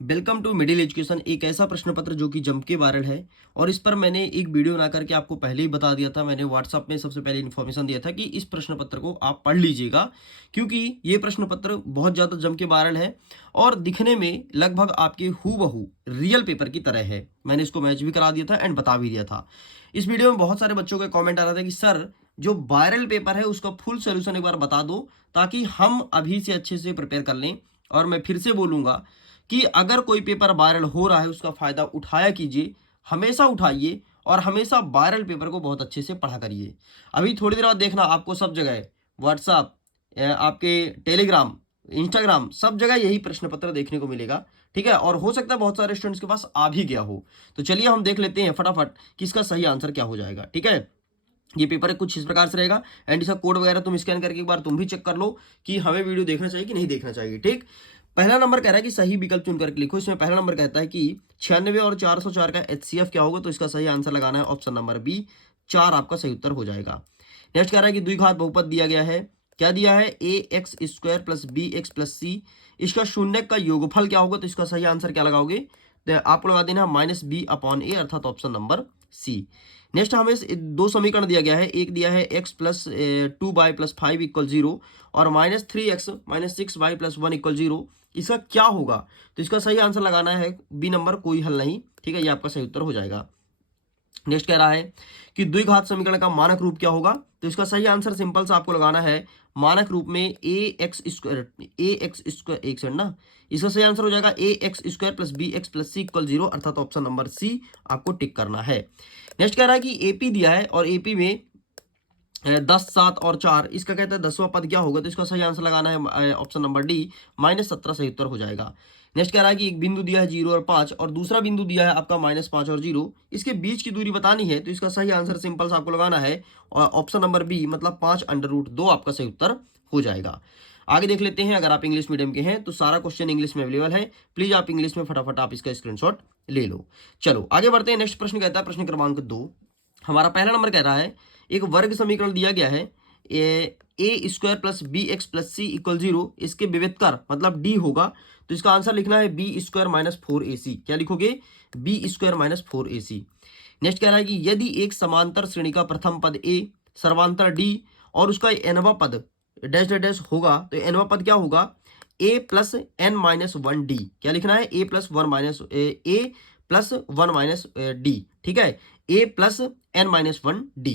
Welcome to middle education. एक ऐसा प्रश्न पत्र जो कि जम के वायरल है और इस पर मैंने एक वीडियो बना करके आपको पहले ही बता दिया था। मैंने व्हाट्सएप में सबसे पहले इन्फॉर्मेशन दिया था कि इस प्रश्न पत्र को आप पढ़ लीजिएगा, क्योंकि ये प्रश्न पत्र बहुत ज़्यादा जम के वायरल है और दिखने में लगभग आपके हूबहू रियल पेपर की तरह है। मैंने इसको मैच भी करा दिया था एंड बता भी दिया था। इस वीडियो में बहुत सारे बच्चों के कॉमेंट आ रहा था कि सर, जो वायरल पेपर है उसका फुल सोल्यूशन एक बार बता दो, ताकि हम अभी से अच्छे से प्रिपेयर कर लें। और मैं फिर से बोलूँगा कि अगर कोई पेपर वायरल हो रहा है उसका फ़ायदा उठाया कीजिए, हमेशा उठाइए और हमेशा वायरल पेपर को बहुत अच्छे से पढ़ा करिए। अभी थोड़ी देर बाद देखना आपको सब जगह व्हाट्सअप, आपके टेलीग्राम, इंस्टाग्राम, सब जगह यही प्रश्न पत्र देखने को मिलेगा। ठीक है, और हो सकता है बहुत सारे स्टूडेंट्स के पास आ भी गया हो। तो चलिए हम देख लेते हैं फटाफट कि इसका सही आंसर क्या हो जाएगा। ठीक है, ये पेपर कुछ इस प्रकार से रहेगा एंड इसका कोड वगैरह तुम स्कैन करके एक बार तुम भी चेक कर लो कि हमें वीडियो देखना चाहिए कि नहीं देखना चाहिए। ठीक, पहला नंबर कह रहा है कि सही विकल्प चुन करके लिखो। इसमें पहला नंबर कहता है कि 96 और 404 का HCF क्या होगा, तो इसका सही आंसर लगाना है ऑप्शन नंबर बी, 4 आपका सही उत्तर हो जाएगा। नेक्स्ट कह रहा है कि द्विघात बहुपद दिया गया है, क्या दिया है, ax² प्लस bx+c, इसका शून्य का योगफल क्या होगा, तो इसका सही आंसर क्या लगाओगे, तो आपको लगा देना -b/a अर्थात ऑप्शन नंबर सी। नेक्स्ट हमें दो समीकरण दिया गया है, एक दिया है x plus 2y plus 5 equal 0 और -3x minus 6y plus 1 equal 0, इसका क्या होगा, तो इसका सही आंसर लगाना है बी नंबर, कोई हल नहीं। ठीक है, ये आपका सही उत्तर हो जाएगा। नेक्स्ट कह रहा है कि द्विघात समीकरण का मानक रूप क्या होगा, तो इसका सही आंसर सिंपल सा आपको लगाना है मानक रूप में ax² एक सेकंड ना, इसका सही आंसर हो जाएगा ax² प्लस bx+c इक्वल 0 अर्थात ऑप्शन नंबर सी आपको टिक करना है। नेक्स्ट कह रहा है कि एपी दिया है और एपी में 10, 7 और 4, इसका कहता है 10वां पद क्या होगा, तो इसका सही आंसर लगाना है ऑप्शन नंबर डी, -17 सही उत्तर हो जाएगा। नेक्स्ट कह रहा है कि एक बिंदु दिया है 0 और 5 और दूसरा बिंदु दिया है आपका -5 और 0, इसके बीच की दूरी बतानी है, तो इसका सही आंसर सिंपल सा आपको लगाना है ऑप्शन नंबर बी, मतलब 5√2 आपका सही उत्तर हो जाएगा। आगे देख लेते हैं, अगर आप इंग्लिश मीडियम के हैं तो सारा क्वेश्चन इंग्लिश में अवेलेबल है, प्लीज आप इंग्लिश में फटाफट आप इसका स्क्रीनशॉट ले लो। चलो आगे बढ़ते हैं। नेक्स्ट प्रश्न कहता है, प्रश्न क्रमांक 2, हमारा पहला नंबर कह रहा है एक वर्ग समीकरण दिया गया है, a² प्लस bx+c इक्वल 0, इसके विविधकर मतलब d होगा, तो इसका आंसर लिखना है b² माइनस 4ac। क्या लिखोगे, b² माइनस 4ac। नेक्स्ट कह रहा है कि यदि एक समांतर श्रेणी का प्रथम पद a, सर्वांतर d और उसका nवां पद डैश डैश डैश होगा, तो nवां पद क्या होगा, a प्लस n-1d। क्या लिखना है, a प्लस 1 d। ठीक है, a प्लस n-1d।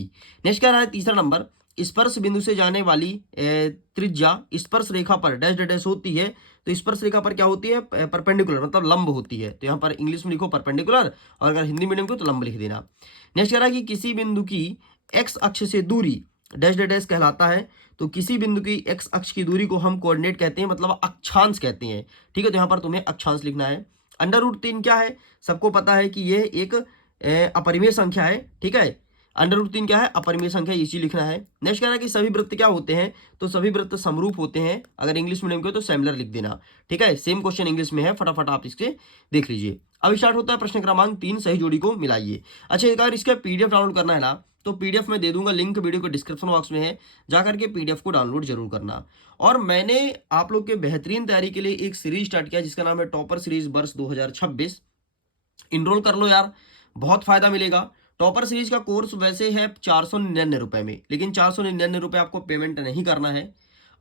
नेक्स्ट क्या रहा है तीसरा नंबर, स्पर्श बिंदु से जाने वाली त्रिज्या स्पर्श रेखा पर डैश डैश डैश होती है, तो स्पर्श रेखा पर क्या होती है, परपेंडिकुलर मतलब लंब होती है, तो यहाँ पर इंग्लिश में लिखो परपेंडिकुलर और अगर हिंदी मीडियम को तो लंब लिख देना। नेक्स्ट कह रहा है कि किसी बिंदु की एक्स अक्ष से दूरी डैश डैश डैश कहलाता है, तो किसी बिंदु की एक्स अक्ष की दूरी को हम कोऑर्डिनेट कहते हैं, मतलब अक्षांश कहते हैं। ठीक है, तो यहाँ पर तुम्हें अक्षांश लिखना है। √3 क्या है, सबको पता है कि यह एक अपरिमेय संख्या है। ठीक है, √3 क्या है, अपरिमेय संख्या, इसी लिखना है। नेक्स्ट कह रहा है कि सभी वृत्त क्या होते हैं, तो सभी वृत्त समरूप होते हैं, अगर इंग्लिश मीडियम के हो तो सिमिलर लिख देना। ठीक है, सेम क्वेश्चन इंग्लिश में है, फटाफट आप इसके देख लीजिए। अब स्टार्ट होता है प्रश्न क्रमांक 3, सही जोड़ी को मिलाइए। अच्छा, एक बार इसका पीडीएफ डाउनलोड करना है ना, तो पीडीएफ में दे दूंगा, लिंक वीडियो के डिस्क्रिप्शन बॉक्स में है, जाकर के पीडीएफ को डाउनलोड जरूर करना। और मैंने आप लोग के बेहतरीन तैयारी के लिए एक सीरीज स्टार्ट किया जिसका नाम है टॉपर सीरीज वर्ष 2026। इनरोल कर लो यार, बहुत फायदा मिलेगा। टॉपर सीरीज का कोर्स वैसे है 499 रुपए में, लेकिन 499 रुपए आपको पेमेंट नहीं करना है,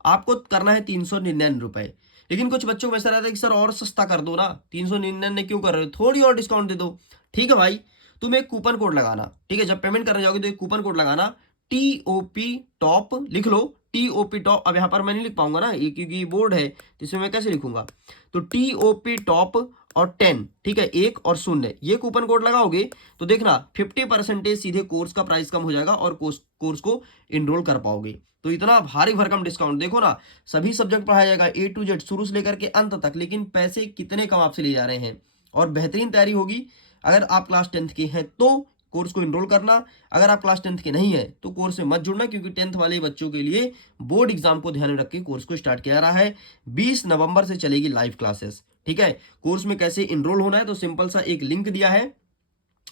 आपको करना है 399 रुपए। लेकिन कुछ बच्चों को ऐसा रहता है कि सर और सस्ता कर दो ना, 399 क्यों कर रहे हो, थोड़ी और डिस्काउंट दे दो। ठीक है भाई, तुम एक कूपन कोड लगाना। ठीक है, जब पेमेंट करने जाओगे तो एक कूपन कोड लगाना, TOP टॉप लिख लो, TOP टॉप। अब यहाँ पर मैं नहीं लिख पाऊंगा ना, ये क्योंकि बोर्ड है, तो इसमें मैं कैसे लिखूंगा, तो TOP टॉप और 10, ठीक है, 1 और 0, ये कूपन कोड लगाओगे तो देखना 50% सीधे कोर्स का प्राइस कम हो जाएगा और कोर्स को इनरोल कर पाओगे। तो इतना भारी भरकम डिस्काउंट, देखो ना, सभी सब्जेक्ट पढ़ाया जाएगा A to Z शुरू से लेकर के अंत तक, लेकिन पैसे कितने कम आपसे ले जा रहे हैं और बेहतरीन तैयारी होगी। अगर आप क्लास 10th के हैं तो कोर्स को इनरोल करना, अगर आप क्लास 10th के नहीं है तो कोर्स से मत जुड़ना, क्योंकि 10th वाले बच्चों के लिए बोर्ड एग्जाम को ध्यान में रख के कोर्स को स्टार्ट किया रहा है। 20 नवंबर से चलेगी लाइव क्लासेस। ठीक है, कोर्स में कैसे इनरोल होना है, तो सिंपल सा एक लिंक दिया है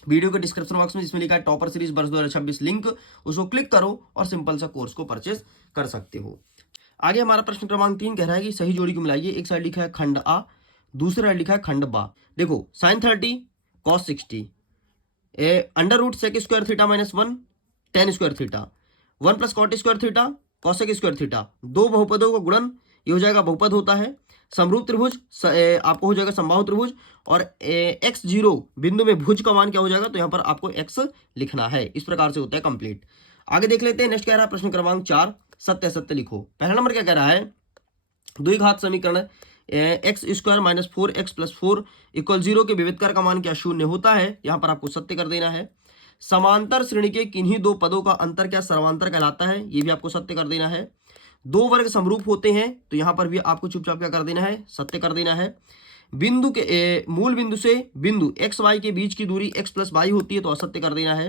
वीडियो के डिस्क्रिप्शन बॉक्स में, जिसमें लिखा है टॉपर सीरीज वर्ष 2026 लिंक, उसको क्लिक करो और सिंपल सा कोर्स को परचेस कर सकते हो। आगे हमारा प्रश्न क्रमांक 3 कह रहा है कि सही जोड़ी को मिलाइए। एक साइड लिखा है खंड आ, दूसरा लिखा है खंड बा। देखो sine 30 cos 60 under root sec square theta minus 1 tan square theta 1 plus cot square theta cosec square theta. दो बहुपदों का गुणन ये हो जाएगा बहुपद होता है। समरूप त्रिभुज आपको हो जाएगा समबाहु त्रिभुज। और x0 बिंदु में भुज का मान क्या हो जाएगा, तो यहाँ पर आपको x लिखना है। इस प्रकार से होता है कंप्लीट। आगे देख लेते हैं। नेक्स्ट कह रहा है प्रश्न क्रमांक 4 सत्य असत्य लिखो। पहला नंबर क्या कह रहा है, द्विघात समीकरण x square minus 4x plus 4 equal 0 के विविधकर का मान क्या शून्य होता है, यहाँ पर आपको सत्य कर देना है। समांतर श्रेणी के किन्हीं दो पदों का अंतर क्या सर्वांतर कहलाता है, ये भी आपको सत्य कर देना है। दो वर्ग समरूप होते हैं, तो यहाँ पर भी आपको चुपचाप क्या कर देना है, सत्य कर देना है। बिंदु के मूल बिंदु से बिंदु एक्स वाई के बीच की दूरी x प्लस वाई होती है, तो असत्य कर देना है।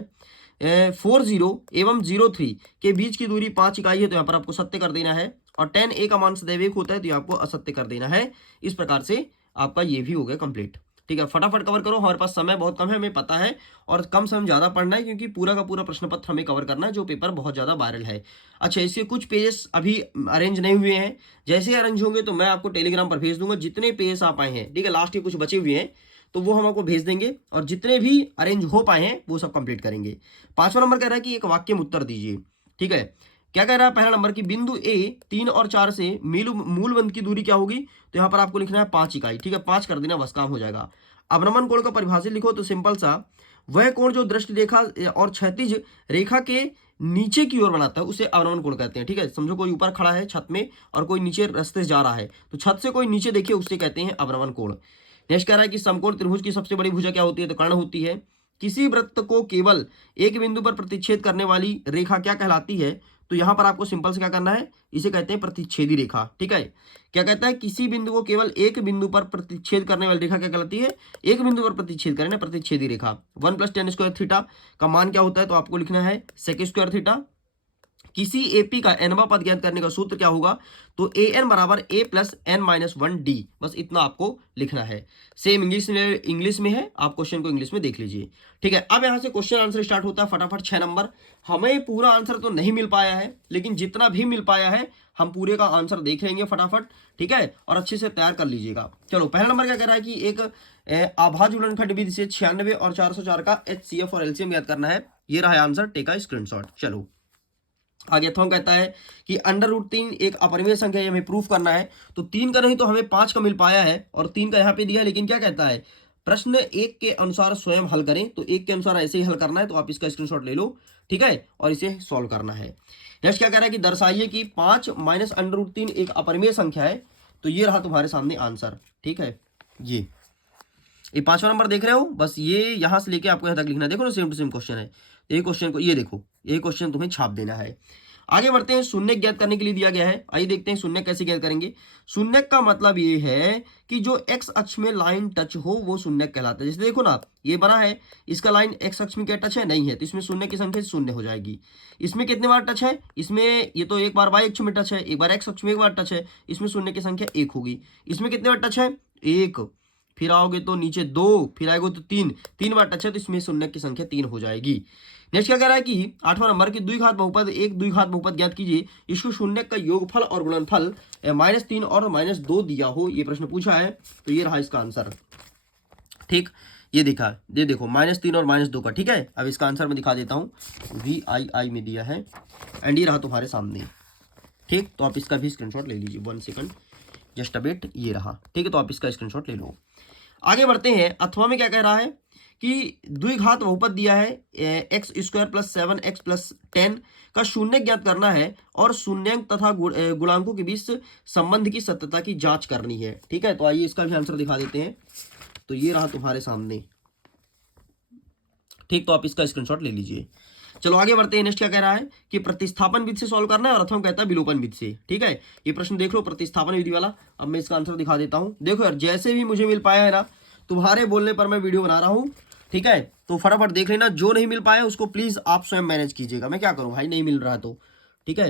40 एवं 03 के बीच की दूरी 5 इकाई है, तो यहाँ पर आपको सत्य कर देना है। और 10a का मान सदैव 1 होता है, तो ये आपको असत्य कर देना है। इस प्रकार से आपका ये भी हो गया कंप्लीट। ठीक है, फटाफट कवर करो, हमारे पास समय बहुत कम है, हमें पता है, और कम समय ज़्यादा पढ़ना है, क्योंकि पूरा का पूरा प्रश्न पत्र हमें कवर करना है, जो पेपर बहुत ज़्यादा वायरल है। अच्छा, इसके कुछ पेजेस अभी अरेंज नहीं हुए हैं, जैसे ही अरेंज होंगे तो मैं आपको टेलीग्राम पर भेज दूंगा। जितने पेजेस आप आए हैं, ठीक है, लास्ट के कुछ बचे हुए हैं, तो वो हम आपको भेज देंगे, और जितने भी अरेंज हो पाए हैं वो सब कंप्लीट करेंगे। 5वां नंबर कह रहा है कि एक वाक्य में उत्तर दीजिए। ठीक है, क्या कह रहा है पहला नंबर की बिंदु ए 3 और 4 से मूल बिंदु की दूरी क्या होगी, तो यहाँ पर आपको लिखना है 5 इकाई। ठीक है, 5 कर देना, बस काम हो जाएगा। अवनमन कोण का परिभाषित लिखो, तो सिंपल सा, वह कोण जो दृष्टि रेखा और क्षैतिज रेखा के नीचे की ओर बनाता है उसे अवनमन कोण कहते हैं। ठीक है, समझो कोई ऊपर खड़ा है छत में और कोई नीचे रास्ते से जा रहा है, तो छत से कोई नीचे देखिए, उससे कहते हैं अवनमन कोण। नेक्स्ट कह रहा है कि समकोण त्रिभुज की सबसे बड़ी भुजा क्या होती है, तो कर्ण होती है। किसी वृत्त को केवल एक बिंदु पर प्रतिच्छेद करने वाली रेखा क्या कहलाती है, तो यहां पर आपको सिंपल से क्या करना है, इसे कहते हैं प्रतिच्छेदी रेखा। ठीक है, क्या कहता है, किसी बिंदु को केवल एक बिंदु पर प्रतिच्छेद करने वाली रेखा क्या कहलाती है, एक बिंदु पर प्रतिच्छेद करें ना, प्रतिच्छेदी रेखा। 1 प्लस टेन स्क्वायर थीटा का मान क्या होता है, तो आपको लिखना है सेक स्क्वायर थीटा। किसी एपी का nवां पद ज्ञात करने का सूत्र क्या होगा, तो an बराबर a plus n minus 1d। बस इतना आपको लिखना है। सेम इंग्लिश में है, आप क्वेश्चन को इंग्लिश में देख लीजिए। ठीक है, अब यहां से क्वेश्चन आंसर स्टार्ट होता है फटाफट। 6 नंबर, हमें पूरा आंसर तो नहीं मिल पाया है, लेकिन जितना भी मिल पाया है हम पूरे का आंसर देख लेंगे फटाफट। ठीक है, और अच्छे से तैयार कर लीजिएगा। चलो, पहला नंबर क्या कह रहा है कि एक अभाज्य गुणनखंड विधि से 96 और 404 का HCF और LCM ज्ञात करना है। ये रहा आंसर, टेक का स्क्रीनशॉट। चलो आगे थॉम कहता है कि अंडर रूट 3 एक अपरिमेय संख्या है, हमें प्रूफ करना है। तो 3 का नहीं तो हमें 5 का मिल पाया है, और 3 का यहाँ पे दिया है, लेकिन क्या कहता है, प्रश्न 1 के अनुसार स्वयं हल करें। तो 1 के अनुसार ऐसे ही हल करना है, तो आप इसका स्क्रीनशॉट ले लो। ठीक है, और इसे सॉल्व करना है। नेक्स्ट क्या कह रहा है कि दर्शाइए कि 5 माइनस अंडर रूट 3 एक अपरिमेय संख्या है। तो ये रहा तुम्हारे सामने आंसर। ठीक है, ये 5वां नंबर देख रहे हो, बस ये यहां से लेके आपको यहां तक लिखना है। देखो ना, सेम टू सेम क्वेश्चन है। ये क्वेश्चन को, ये देखो, ये क्वेश्चन तुम्हें छाप देना है। आगे बढ़ते हैं, शून्य ज्ञात करने के लिए दिया गया है। आइए देखते हैं शून्य कैसे ज्ञात करेंगे। शून्य का मतलब ये है कि जो एक्स अक्ष में लाइन टच हो वो शून्य कहलाता है। जैसे देखो ना, ये बना है, इसका लाइन एक्स अक्ष में क्या टच है, नहीं है, तो इसमें शून्य की संख्या शून्य हो जाएगी। इसमें कितने बार टच है, इसमें ये तो एक बार वाई अक्ष में टच है, एक बार एक्स अक्ष में एक बार टच है, इसमें शून्य की संख्या 1 होगी। इसमें कितने बार टच है, 1, फिर आओगे तो नीचे 2, फिर आएगा तो 3 बार टच है, तो इसमें शून्य की संख्या 3 हो जाएगी। नेक्स्ट क्या कह रहा है कि 8वां नंबर की द्विघात बहुपद एक द्विघात बहुपद ज्ञात कीजिए, इसको शून्य का योगफल और गुणनफल -3 और -2 दिया हो, ये प्रश्न पूछा है। तो ये रहा इसका आंसर। ठीक, ये देखा, ये देखो -3 और -2 का। ठीक है, अब इसका आंसर मैं दिखा देता हूँ, VII में दिया है, एंड ये रहा तुम्हारे सामने। ठीक, तो आप इसका भी स्क्रीनशॉट ले लीजिए, 1 सेकंड, जस्ट अ बिट, ये रहा। ठीक है, तो आप इसका स्क्रीनशॉट ले लो। आगे बढ़ते हैं, अथवा में क्या कह रहा है कि द्विघात बहुपद दिया है x square plus 7x plus 10 का शून्य ज्ञात करना है, और शून्यांक तथा गुणांकों के बीच संबंध की सत्यता की जांच करनी है। ठीक है, तो आइए इसका भी आंसर दिखा देते हैं। तो ये रहा तुम्हारे सामने। ठीक, तो आप इसका स्क्रीनशॉट ले लीजिए। चलो आगे बढ़ते हैं। नेक्स्ट क्या कह रहा है कि प्रतिस्थापन विधि से सॉल्व करना है, और अथवा कहता है विलोपन विधि से। ठीक है, ये प्रश्न देख लो, प्रतिस्थापन विधि वाला। अब मैं इसका आंसर दिखा देता हूं। देखो यार, जैसे भी मुझे मिल पाया है ना, तुम्हारे बोलने पर मैं वीडियो बना रहा हूं। ठीक है, तो फटाफट देख लेना, जो नहीं मिल पाया उसको प्लीज आप स्वयं मैनेज कीजिएगा। मैं क्या करूं भाई, नहीं मिल रहा तो। ठीक है,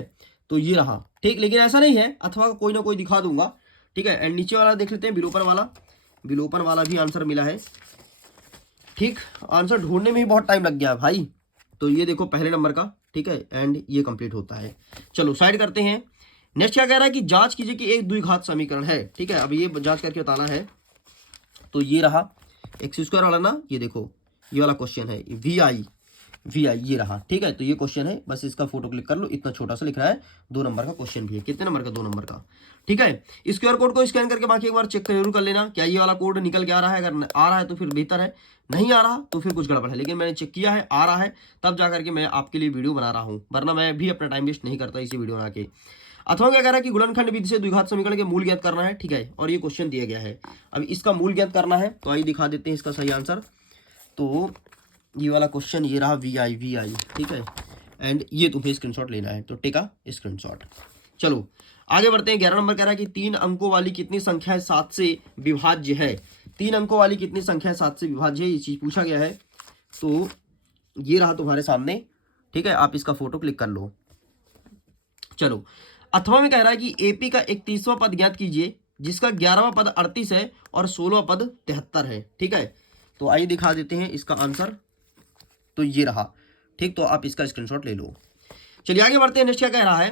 तो ये रहा। ठीक, लेकिन ऐसा नहीं है, अथवा कोई ना कोई दिखा दूंगा। ठीक है, एंड नीचे वाला देख लेते हैं, विलोपन वाला। विलोपन वाला भी आंसर मिला है। ठीक, आंसर ढूंढने में ही बहुत टाइम लग गया भाई। तो ये देखो पहले नंबर का। ठीक है, एंड ये कंप्लीट होता है। चलो साइड करते हैं। नेक्स्ट क्या कह रहा है कि जांच कीजिए कि एक द्विघात समीकरण है। ठीक है, अब ये जांच करके बताना है। तो ये रहा एक्स स्क्वायर वाला ना, ये देखो ये वाला क्वेश्चन है वी आई ये रहा, ठीक है। तो ये क्वेश्चन है, बस इसका फोटो क्लिक कर लो, इतना छोटा सा लिख रहा है, 2 नंबर का क्वेश्चन भी है। कितने नंबर का? 2 नंबर का, ठीक है। इस क्यूआर कोड को स्कैन करके बाकी एक बार चेक जरूर कर लेना क्या ये वाला कोड निकल के आ रहा है। अगर आ रहा है तो फिर बेहतर है, नहीं आ रहा तो फिर कुछ गड़बड़ है। लेकिन मैंने चेक किया है, आ रहा है, तब जाकर के मैं आपके लिए वीडियो बना रहा हूँ, वरना मैं भी अपना टाइम वेस्ट नहीं करता इसी वीडियो बना के। अथवा क्या कह रहा है कि गुणनखंड विधि से द्विघात समीकरण के मूल ज्ञात करना है, ठीक है। और ये क्वेश्चन दिया गया है, अब इसका मूल ज्ञात करना है, तो आइए दिखा देते हैं इसका सही आंसर। तो ये वाला क्वेश्चन ये रहा वी आई, ठीक है। एंड ये तुम्हें स्क्रीनशॉट लेना है, तो टेक अ स्क्रीनशॉट। चलो आगे बढ़ते हैं। 11 नंबर कह रहा है कि 3 अंकों वाली कितनी संख्या 7 से विभाज्य है। 3 अंकों वाली कितनी संख्या 7 से विभाज्य है, ये चीज पूछा गया है। तो ये रहा तुम्हारे सामने, ठीक है। आप इसका फोटो क्लिक कर लो। चलो अथवा में कह रहा है कि एपी का 31वां पद ज्ञात कीजिए जिसका 11वां पद 38 है और 16वां पद 73 है, ठीक है। तो आइए दिखा देते हैं इसका आंसर। तो ये रहा, ठीक। तो आप इसका स्क्रीनशॉट ले लो। चलिए आगे बढ़ते हैं। नेक्स्ट क्या कह रहा है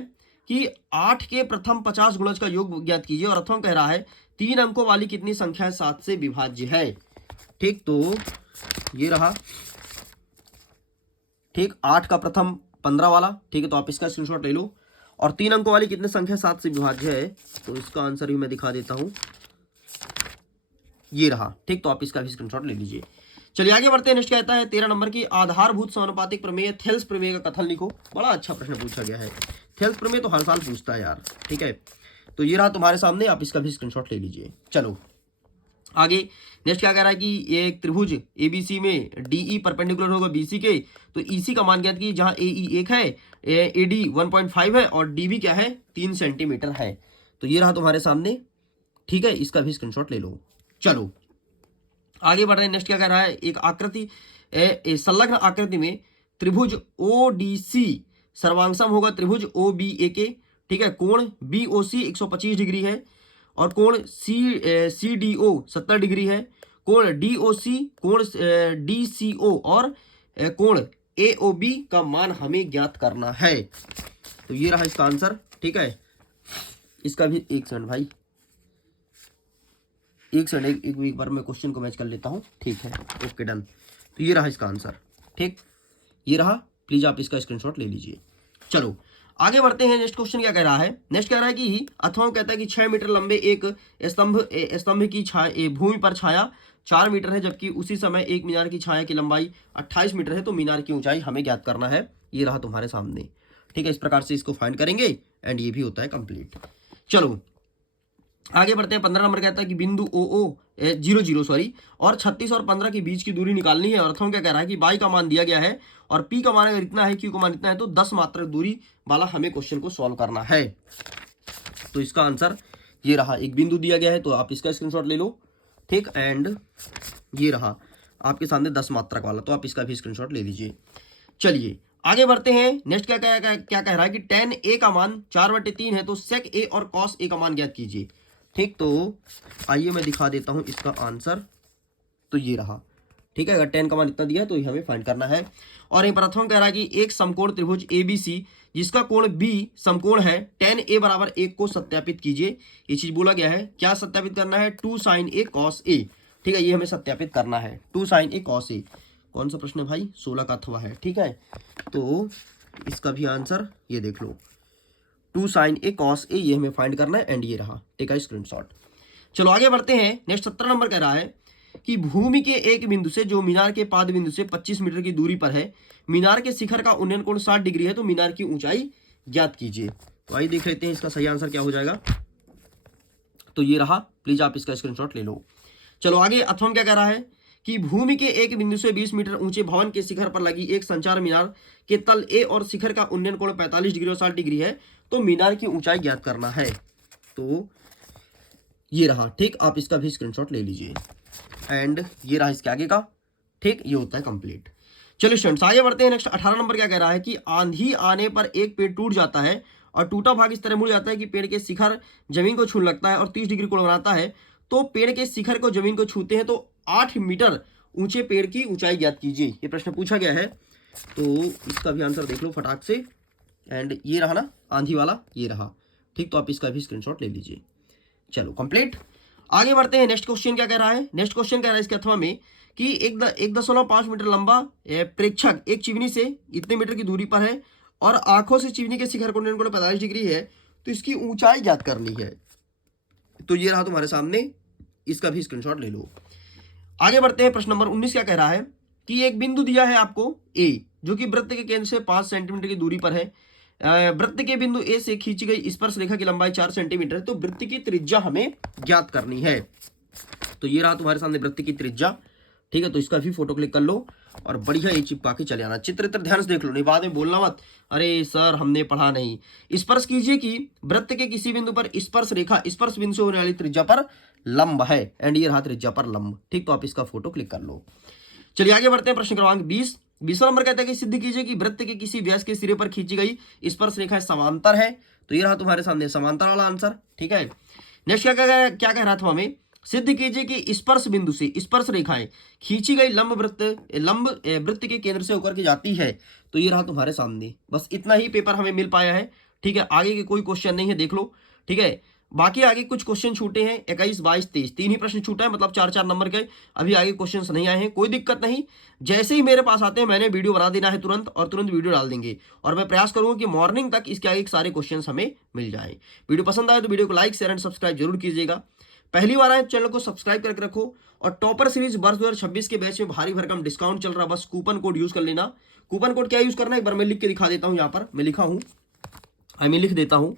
कि 8 के प्रथम 50 गुणज का योग ज्ञात कीजिए। और अथवा कह रहा है 3 अंकों वाली कितनी संख्या 7 से विभाज्य है, ठीक। तो ये रहा, ठीक। 8 का प्रथम 15 वाला, ठीक है। तो आप इसका स्क्रीनशॉट ले लो। और 3 अंकों वाली कितने संख्या 7 से विभाज्य है, तो इसका आंसर भी मैं दिखा देता हूं, ये रहा, ठीक। तो आप इसका भी स्क्रीनशॉट ले लीजिए। चलिए आगे बढ़ते हैं। नेक्स्ट कहता है 13 नंबर की आधारभूत समानुपातिक प्रमेय थेल्स प्रमेय का कथन लिखो। बड़ा अच्छा प्रश्न पूछा गया है। थेल्स प्रमेय तो हर साल पूछता है यार, ठीक है। तो ये रहा तुम्हारे सामने, आप इसका भी स्क्रीनशॉट ले लीजिए। चलो आगे नेक्स्ट क्या कह रहा है कि ये एक त्रिभुज एबीसी में डीई परपेंडिकुलर होगा बीसी के, तो ईसी का मान ज्ञात कीजिए जहां एई 1 है, एडी 1.5 है और डीबी क्या है 3 सेंटीमीटर है। तो ये रहा तुम्हारे सामने, ठीक है। इसका भी स्क्रीनशॉट ले लो। चलो आगे बढ़ रहे हैं। नेक्स्ट क्या कह रहा है, एक आकृति संलग्न आकृति में त्रिभुज ओडीसी सर्वांगसम होगा त्रिभुज ओबीए के, ठीक है। कोण बीओसी 125 डिग्री है और कोण सीडीओ 70 डिग्री है। कोण डीओसी, कोण डीसीओ और कोण एओबी का मान हमें ज्ञात करना है। तो ये रहा इसका आंसर, ठीक है। इसका भी एक सेकंड भाई, एक बार मैं क्वेश्चन को मैच कर लेता हूं, ठीक है। Okay done. तो ये रहा इसका आंसर, ठीक। ये रहा, प्लीज आप इसका स्क्रीनशॉट ले लीजिए। चलो आगे बढ़ते हैं। नेक्स्ट क्वेश्चन क्या कह रहा है, नेक्स्ट कह रहा है कि अथवा कहता है कि 6 मीटर लंबे एक स्तंभ की छाया भूमि पर छाया 4 मीटर है, जबकि उसी समय एक मीनार की छाया की लंबाई 28 मीटर है, तो मीनार की ऊंचाई हमें ज्ञात करना है। ये रहा तुम्हारे सामने, ठीक है। इस प्रकार से इसको फाइंड करेंगे एंड ये भी होता है कंप्लीट। चलो आगे बढ़ते हैं। 15 नंबर कहता है कि बिंदु ओ 00 सॉरी और 36 और 15 के बीच की दूरी निकालनी है। और अथवा क्या कह रहा है कि बाई का मान दिया गया है और पी का मान अगर इतना है, क्यू का मान इतना है, तो 10 मात्रक दूरी वाला हमें क्वेश्चन को सॉल्व करना है। तो इसका आंसर ये रहा, एक बिंदु दिया गया है तो आप इसका स्क्रीनशॉट ले लो, ठीक। एंड ये रहा आपके सामने 10 मात्रक वाला, तो आप इसका भी स्क्रीनशॉट ले लीजिए। चलिए आगे बढ़ते हैं। नेक्स्ट क्या कह रहा है कि tan a का मान 4/3 है, तो sec a और cos a का मान ज्ञात कीजिए, ठीक। तो आइए मैं दिखा देता हूं इसका आंसर। तो ये रहा, ठीक है। अगर 10 का मान इतना दिया है तो ये हमें फाइंड करना है। और एक प्रथम कह रहा है कि एक समकोण त्रिभुज ABC जिसका कोण B समकोण है, tan a बराबर 1 को सत्यापित कीजिए। ये चीज बोला गया है, क्या सत्यापित करना है, 2 sin a cos a, ठीक है। ये हमें सत्यापित करना है, 2 sin a cos a। कौन सा प्रश्न है भाई, 16 का अथवा है, ठीक है। तो इसका भी आंसर ये देख लो, 2 sin a cos a, ये हमें फाइंड करना है। एंड ये रहा, टेक अ स्क्रीनशॉट। चलो आगे बढ़ते हैं। नेक्स्ट 17 नंबर कह रहा है कि भूमि के एक बिंदु से जो मीनार के पाद बिंदु से 25 मीटर की दूरी पर है, मीनार के शिखर का उन्नयन कोण 60 डिग्री है, तो मीनार की ऊंचाई ज्ञात कीजिए। तो आइए देख लेते हैं इसका सही आंसर क्या हो जाएगा। तो ये रहा, प्लीज आप इसका स्क्रीनशॉट ले लो। चलो आगे अथवा क्या कह रहा है कि भूमि के एक बिंदु से 20 मीटर ऊंचे भवन के शिखर पर लगी एक संचार मीनार के तल ए और शिखर का उन्नयन कोण 45 डिग्री और 60 डिग्री है, तो मीनार की ऊंचाई ज्ञात करना है। तो ये रहा, ठीक। आप इसका भी स्क्रीनशॉट ले लीजिए। एंड ये रहा इसके आगे का, ठीक। ये होता है कंप्लीट। चलिए स्टूडेंट्स आगे बढ़ते हैं। नेक्स्ट 18 नंबर क्या कह रहा है कि आंधी आने पर एक पेड़ टूट जाता है और टूटा भाग इस तरह मुड़ जाता है कि पेड़ के शिखर जमीन को छूने लगता है और 30 डिग्री कोण बनाता है, तो पेड़ के शिखर को जमीन को छूते हैं, तो 8 मीटर ऊंचे पेड़ की ऊंचाई ज्ञात कीजिए। ये प्रश्न पूछा गया है, तो इसका भी आंसर देख लो फटाक से। एंड ये रहा ना आंधी वाला, ये रहा, ठीक। तो आप इसका भी स्क्रीनशॉट ले लीजिए। चलो कंप्लीट। आगे बढ़ते हैं। नेक्स्ट क्वेश्चन क्या कह रहा है? नेक्स्ट क्वेश्चन कह रहा है इसके अथवा में कि 1.5 मीटर लंबा प्रेक्षक एक चिमनी से इतने मीटर की दूरी पर है और आंखों से चिमनी के शिखर कोण 45 डिग्री है, तो इसकी ऊंचाई ज्ञात करनी है। तो ये रहा तुम्हारे सामने, इसका भी स्क्रीनशॉट ले लो। आगे बढ़ते हैं। प्रश्न नंबर 19 क्या कह रहा है कि एक बिंदु दिया है आपको ए, जो कि वृत्त के केंद्र से 5 सेंटीमीटर की दूरी पर है। वृत्त के बिंदु ए से खींची गई स्पर्श रेखा की लंबाई 4 सेंटीमीटर है, तो वृत्त की त्रिज्या हमें ज्ञात करनी है। तो ये रहा तुम्हारे सामने वृत्त की त्रिज्या, ठीक है। तो इसका भी फोटो क्लिक कर लो और बढ़िया ये चिपका के चले आना। चित्र ध्यान से देख लो, नहीं बाद में बोलना मत अरे सर हमने पढ़ा नहीं। स्पर्श कीजिए कि वृत्त के किसी बिंदु पर स्पर्श रेखा स्पर्श बिंदु से होने वाली त्रिज्या पर लंब है, एंड ये रहा त्रिज्या पर लंब, ठीक। तो आप इसका फोटो क्लिक कर लो। चलिए आगे बढ़ते हैं। प्रश्न क्रमांक 20वां नंबर कहता है कि सिद्ध कीजिए कि वृत्त के किसी व्यास के सिरे पर खींची गई स्पर्श रेखा समांतर है। तो ये रहा तुम्हारे सामने समांतर वाला आंसर, ठीक है। नेक्स्ट क्या कह रहा था हमें? सिद्ध कीजिए कि स्पर्श बिंदु से स्पर्श रेखाएं खींची गई लंब वृत्त के केंद्र से होकर के जाती है। तो ये रहा तुम्हारे सामने, बस इतना ही पेपर हमें मिल पाया है, ठीक है। आगे के कोई क्वेश्चन नहीं है, देख लो, ठीक है। बाकी आगे कुछ क्वेश्चन छूटे हैं, 21, 22, 23 तीन ही प्रश्न छूटा है, मतलब 4-4 नंबर के। अभी आगे क्वेश्चंस नहीं आए हैं, कोई दिक्कत नहीं। जैसे ही मेरे पास आते हैं मैंने वीडियो बना देना है तुरंत, और तुरंत वीडियो डाल देंगे। और मैं प्रयास करूंगा कि मॉर्निंग तक इसके आगे सारे क्वेश्चंस हमें मिल जाए। वीडियो पसंद आए तो वीडियो को लाइक शेयर एंड सब्सक्राइब जरूर कीजिएगा। पहली बार आए चैनल को सब्सक्राइब करके रखो। और टॉपर सीरीज वर्ष 2026 के बैच में भारी भरकम डिस्काउंट चल रहा है, बस कूपन कोड यूज कर लेना। कूपन कोड क्या यूज करना है एक बार मैं लिख के दिखा देता हूं। यहाँ पर मैं लिखा हूं, लिख देता हूं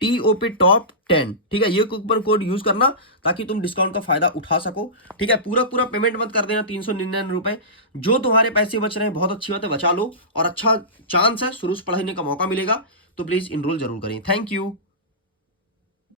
TOP टॉप 10, ठीक है। ये कूपन कोड यूज करना ताकि तुम डिस्काउंट का फायदा उठा सको, ठीक है। पूरा पेमेंट मत कर देना, 399 रुपए। जो तुम्हारे पैसे बच रहे हैं बहुत अच्छी बात है, बचा लो। और अच्छा चांस है, शुरू से पढ़ाने का मौका मिलेगा, तो प्लीज इनरोल जरूर करें। Thank you.